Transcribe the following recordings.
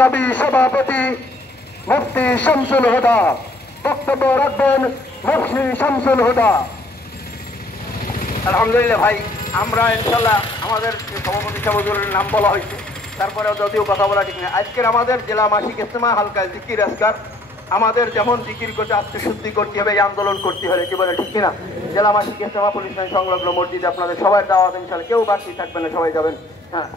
ইসলামী সভাপতি মুফতি শামসুল হুদা। বক্তব্য রাখবেন মুফতি শামসুল হুদা। আলহামদুলিল্লাহ ভাই, আমরা ইনশাল্লাহ আমাদের সভাপতি সাহেবের নাম বলা হয়েছে, তারপরে যদিও কথা বলা ঠিক না। আজকের আমাদের জেলা মাসিক ইজতেমা হালকা জিকির আজকার, আমাদের যেমন জিকির করতে আত্মশুদ্ধি করতে হবে, এই আন্দোলন করতে হবে, কি বলে ঠিক কিনা? জেলা মাসিক ইজতেমা পুলিশ লাইন সংলগ্ন মসজিদে আপনাদের সবাই দাওয়াত, ইনশাল্লাহ কেউ বাকি থাকবে না, সবাই যাবেন। হ্যাঁ,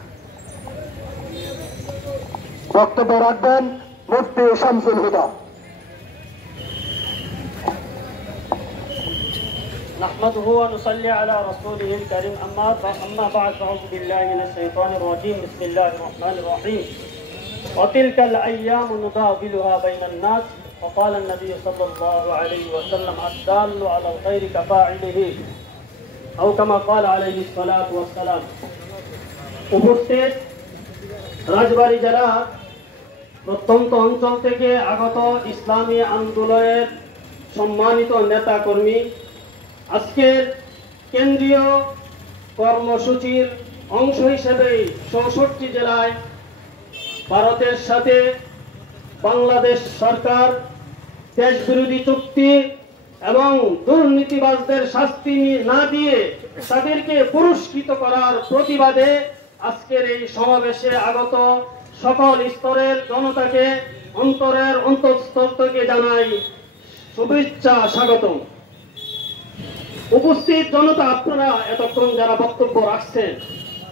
বক্তব্য রাখবেন মুফতি শামসুল হুদা। نحمده ونصلي على رسوله الكريم أما بعد فأعوذ بالله من الشيطان الرجيم بسم الله الرحمن الرحيم وتلك الأيام نداولها بين الناس وقال النبي صلى الله عليه وسلم الدال على الخير كفاعله أو كما قال عليه الصلاة والسلام। উপস্থিত রাজবাড়ী জেলা প্রত্যন্ত অঞ্চল থেকে আগত ইসলামী আন্দোলনের সম্মানিত নেতা কর্মী, আজকের কেন্দ্রীয় কর্মসূচির অংশ হিসেবে ৬৪ জেলায় ভারতের সাথে বাংলাদেশ সরকার দেশবিরোধী চুক্তি এবং দুর্নীতিবাজদের শাস্তি না দিয়ে তাদেরকে পুরস্কৃত করার প্রতিবাদে আজকের এই সমাবেশে আগত সকল স্তরের জনতাকে অন্তরের অন্তঃস্থল থেকে জানাই শুভেচ্ছা, স্বাগতম। উপস্থিত জনতা, আপনারা এতক্ষণ যারা বক্তব্য রাখছেন,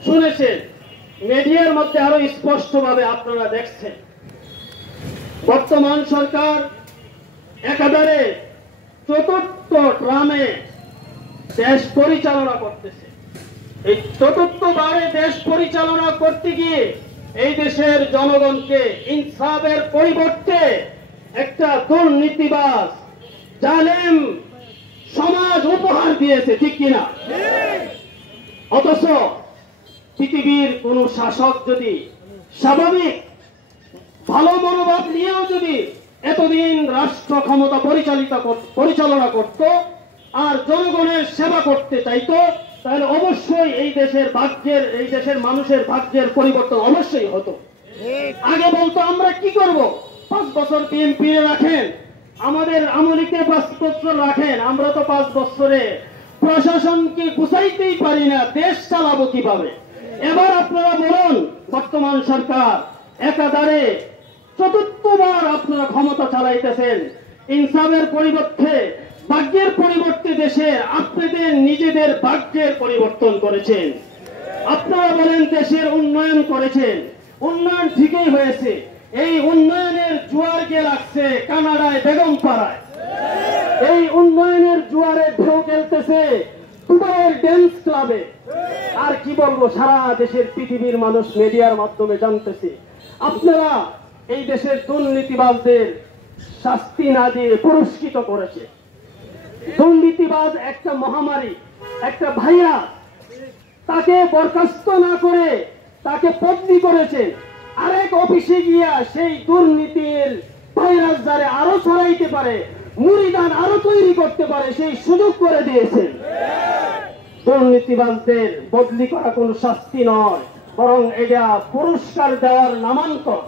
শুনেছেন, মিডিয়ার মধ্যে আরো স্পষ্টভাবে আপনারা দেখছেন, বর্তমান সরকার একাধারে চতুর্থ ট্রামে দেশ পরিচালনা করতেছে। এই চতুর্থবারে দেশ পরিচালনা করতে গিয়ে এই দেশের জনগণকে ইনসাফের পরিবর্তে একটা দুর্নীতিবাজ জালেম সমাজ উপহার দিয়েছে, ঠিক কিনা? অথচ পৃথিবীর কোন শাসক যদি স্বাভাবিক ভালো মনোভাব নিয়েও যদি এতদিন রাষ্ট্র ক্ষমতা পরিচালনা করত আর জনগণের সেবা করতে চাইতো, তাহলে অবশ্যই এই দেশের মানুষের ভাগ্যের পরিবর্তন অবশ্যই হতো। আগে বলতো আমরা কি করব, 5 বছর বিএনপি রাখেন, আমাদের আমলিকে 5 বছর রাখেন, আমরা তো 5 বছরে প্রশাসনকে গুছাইতেই পারি না, দেশ চালাবো কিভাবে? এবার আপনারা বলুন, বর্তমান সরকার একাধারে চতুর্থবার আপনারা ক্ষমতা চালাইতেছেন, ইনসাফের পরিবর্তে ভাগ্যের পরিবর্তে দেশের আপনাদের নিজেদের ভাগ্যের পরিবর্তন করেছেন। আপনারা বলেন দেশের উন্নয়ন করেছেন, উন্নয়ন ঠিকই হয়েছে। এই উন্নয়নের জোয়ার গিয়ে লাগছে কানাডায় বেগমপাড়ায়, এই উন্নয়নের জোয়ারে ঢেউ খেলতেছে দুবাইয়ের ড্যান্স ক্লাবে। আর কি বলবো, সারা দেশের পৃথিবীর মানুষ মিডিয়ার মাধ্যমে জানতেছে আপনারা এই দেশের দুর্নীতিবাজদের শাস্তি না দিয়ে পুরস্কৃত করেছে। দুর্নীতিবাজ একটা মহামারী, একটা ভাইরাস, তাকে বরখাস্ত না করে তাকে বদলি করেছে আরেক অফিসে গিয়া সেই দুর্নীতির ভাইরাস যারে আরো ছড়াইতে পারে, মুড়িদান আরো তৈরি করতে পারে, সেই সুযোগ করে দিয়েছেন। দুর্নীতিবাজদের বদলি করা কোনো শাস্তি নয়, বরং এটা পুরস্কার দেওয়ার নামান্তর।